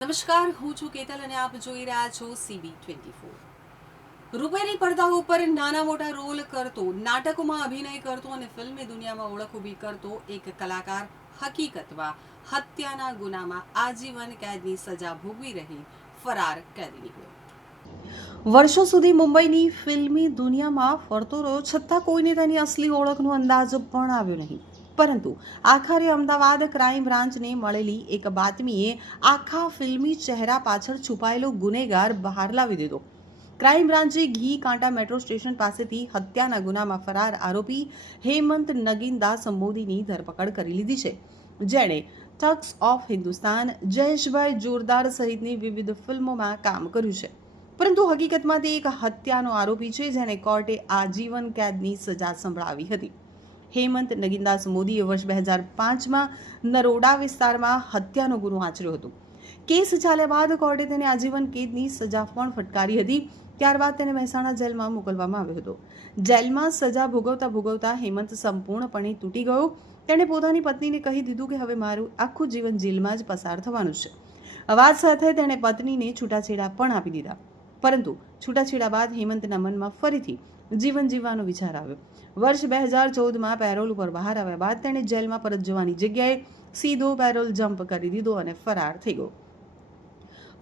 નમસ્કાર, હું છું કેતલ અને આપ જોઈ રહ્યા છો CB24। રૂપેરી પડદા ઉપર નાના મોટા રોલ કરતો, નાટકોમાં અભિનય કરતો અને ફિલ્મી દુનિયામાં ઓળખ ઊભી કરતો એક કલાકાર હકીકતમાં હત્યાના ગુનામાં આજીવન કેદની સજા ભોગવી રહી ફરાર કેદી નીકળ્યો। વર્ષો સુધી મુંબઈની ફિલ્મી દુનિયામાં ફરતો રહ્યો, છતાં કોઈને તેની અસલી ઓળખનો અંદાજ પણ આવ્યો નહીં। પરંતુ આખરે અમદાવાદ ક્રાઇમ બ્રાન્ચને મળેલી એક બાતમીએ આખા ફિલ્મી ચહેરા પાછળ છુપાયેલો ગુનેગાર બહાર લાવી દીધો। ક્રાઇમ બ્રાન્ચે ઘી કાંટા મેટ્રો સ્ટેશન પાસેથી હત્યાના ગુનામાં ફરાર આરોપી હેમંત નગીનદાસ મોદીની ધરપકડ કરી લીધી છે, જેણે ઠગ્સ ઓફ હિન્દુસ્તાન, જયેશભાઈ જોરદાર સહિતની વિવિધ ફિલ્મોમાં કામ કર્યું છે। પરંતુ હકીકતમાં તે એક હત્યાનો આરોપી છે, જેને કોર્ટે આજીવન કેદની સજા સંભળાવી હતી। હેમંત નગીનદાસ મોદીએ વર્ષ 2005માં નરોડા વિસ્તારમાં હત્યાનો ગુનો આચર્યો હતો। કેસ ચાલ્યા બાદ કોર્ટે તેને આજીવન કેદની સજા પણ ફટકારી હતી। ત્યારબાદ તેને મહેસાણા જેલમાં મોકલવામાં આવ્યો હતો। જેલમાં સજા ભોગવતા હેમંત સંપૂર્ણપણે તૂટી ગયો। તેણે પોતાની પત્નીને કહી દીધું કે હવે મારું આખું જીવન જેલમાં જ પસાર થવાનું છે। આ વાત સાથે તેણે પત્નીને છૂટાછેડા પણ આપી દીધા। પરંતુ છૂટાછેડા બાદ હેમંતના મનમાં ફરીથી જીવન જીવવાનો વિચાર આવ્યો। વર્ષ 2014માં પેરોલ ઉપર બહાર આવ્યા બાદ તેણે જેલમાં પરત જવાની જગ્યાએ સીધો પેરોલ જમ્પ કરી દીધો અને ફરાર થઈ ગયો।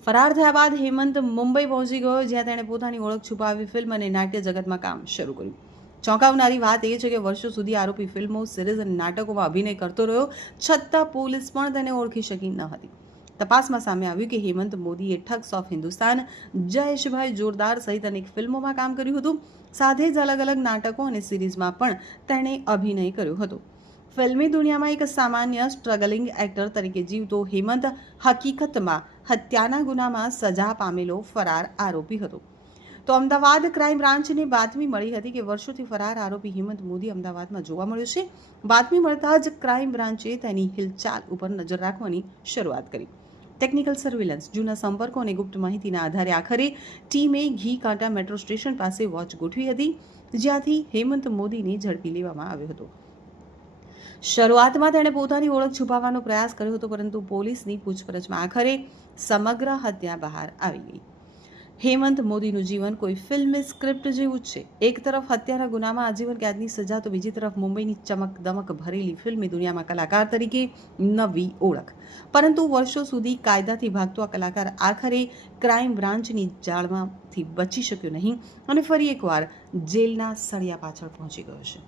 ફરાર થયા બાદ હેમંત મુંબઈ પહોંચી ગયો, જ્યાં તેણે પોતાની ઓળખ છુપાવી ફિલ્મ અને નાટ્ય જગતમાં કામ શરૂ કર્યું। ચોંકાવનારી વાત એ છે કે વર્ષો સુધી આરોપી ફિલ્મો, સિરીઝ અને નાટકોમાં અભિનય કરતો રહ્યો, છતાં પોલીસ પણ તેને ઓળખી શકી ન હતી। તપાસમાં સામે આવ્યું કે હેમંત મોદીએ ઠગ્સ ઓફ હિન્દુસ્તાન, જયેશભાઈ જોરદાર સહિત અનેક ફિલ્મોમાં કામ કર્યું હતું। સાથે જ અલગ અલગ નાટકો અને સિરીઝમાં પણ તેણે અભિનય કર્યો હતો। ફિલ્મી દુનિયામાં એક સામાન્ય સ્ટ્રગલિંગ એક્ટર તરીકે જીવતો હેમંત હકીકતમાં હત્યાના ગુનામાં સજા પામેલો ફરાર આરોપી હતો। તો અમદાવાદ ક્રાઇમ બ્રાન્ચને બાતમી મળી હતી કે વર્ષોથી ફરાર આરોપી હેમંત મોદી અમદાવાદમાં જોવા મળ્યો છે। બાતમી મળતા જ ક્રાઇમ બ્રાન્ચે તેની હિલચાલ ઉપર નજર રાખવાની શરૂઆત કરી। ટેકનિકલ સર્વેલન્સ, જૂના સંપર્કો અને ગુપ્ત માહિતીના આધારે આખરે ટીમે ઘી કાંટા મેટ્રો સ્ટેશન પાસે વોચ ગોઠવી હતી, જ્યાંથી હેમંત મોદીને ઝડપી લેવામાં આવ્યો હતો। શરૂઆતમાં તેણે પોતાની ઓળખ છુપાવવાનો પ્રયાસ કર્યો હતો, પરંતુ પોલીસની પૂછપરછમાં આખરે સમગ્ર હત્યા બહાર આવી ગઈ। હેમંત મોદીનું જીવન કોઈ ફિલ્મી સ્ક્રિપ્ટ જેવું જ છે। એક તરફ હત્યાના ગુનામાં આજીવન કેદની સજા, તો બીજી તરફ મુંબઈની ચમક દમક ભરેલી ફિલ્મી દુનિયામાં કલાકાર તરીકે નવી ઓળખ। પરંતુ વર્ષો સુધી કાયદાથી ભાગતો આ કલાકાર આખરે ક્રાઇમ બ્રાન્ચની જાળમાંથી બચી શક્યો નહીં અને ફરી એકવાર જેલના સળિયા પાછળ પહોંચી ગયો છે।